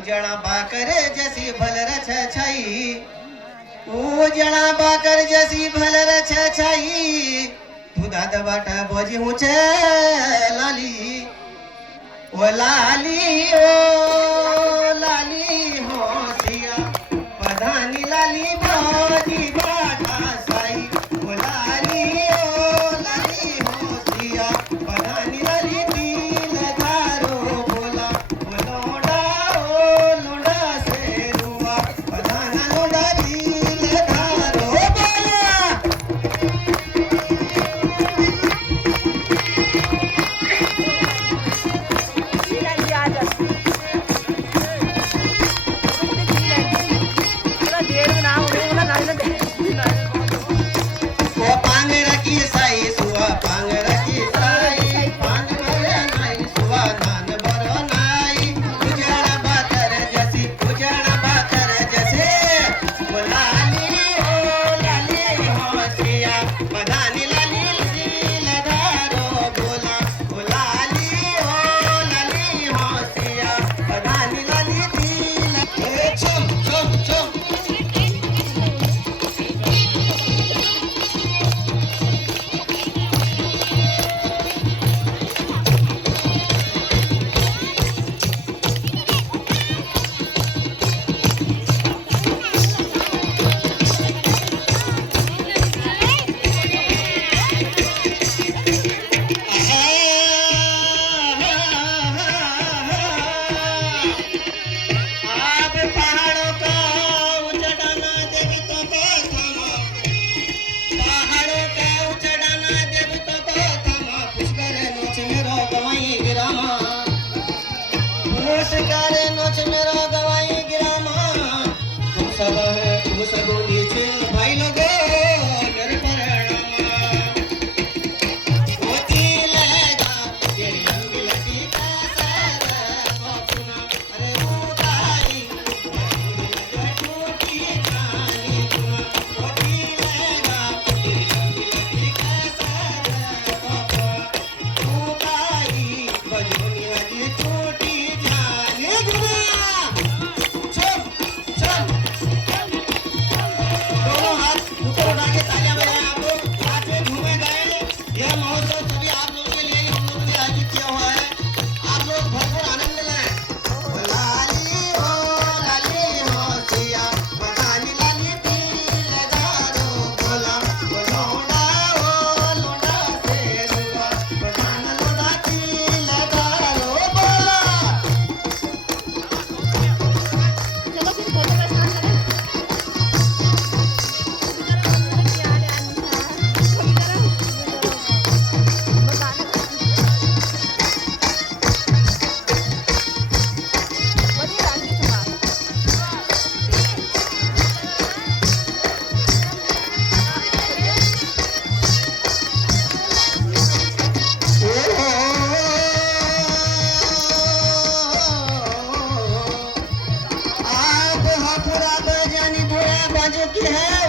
उजळा बाकर जसी भलर छछाई उजळा बाकर जसी भलर छछाई दुधात बाटा बोजी हुचे लाली ओ लाली हो सिया पधानी लाली बोजी बाटा साई ओ लाली हो सिया पधानी लाली दिल धारो बोला ओ लोंडा से रुआ पधाना लोंडा दिल धारो बोला ओ पांगरा की साई सुआ पांगरा की साई पांगरा नाही सुआ धान बरो नाही उजळा बाकर जसी ओ लाली हो सिया पधानी लाली दिल धारो बोला ओ लाली हो सिया पधानी लाली दिल ए छम छम छम आप पहाड़ों का उचड़ाना देवी तो थमा पहाड़ों का उचड़ाना देवी तो थमा पुष्कर नोच मेरो गवाई गिरामा पुष्कर नोच मेरो गवाई गिरामा तुम सब नीचे भाई लोगो डर परिणामा होती लगा तेरी अंगलटी का सारा पपुना अरे उतारी टूटी जानी गुना होती लगा तेरी अंगलटी का सारा पपुना उतारी बजोनिया जी टूटी जानी गुना चल चल दोनों हाथ ऊपर उठा के तालियां बजाएं आप लोग साथ में घूमे गए यह महोत्सव सभी आप लोगों के लिए हम लोगों ने आयोजित किया हुआ है आप लोग भरपूर आनंद लें ओ लाली हो सिया पधानी लाली दिल धारो बोला ओ लोंडा से रुआ पधाना लोंडा दिल धारो बोला चलो फिर फोटो का स्टार्ट करें। आप हाथुरा बजानी बुरा बाजू की है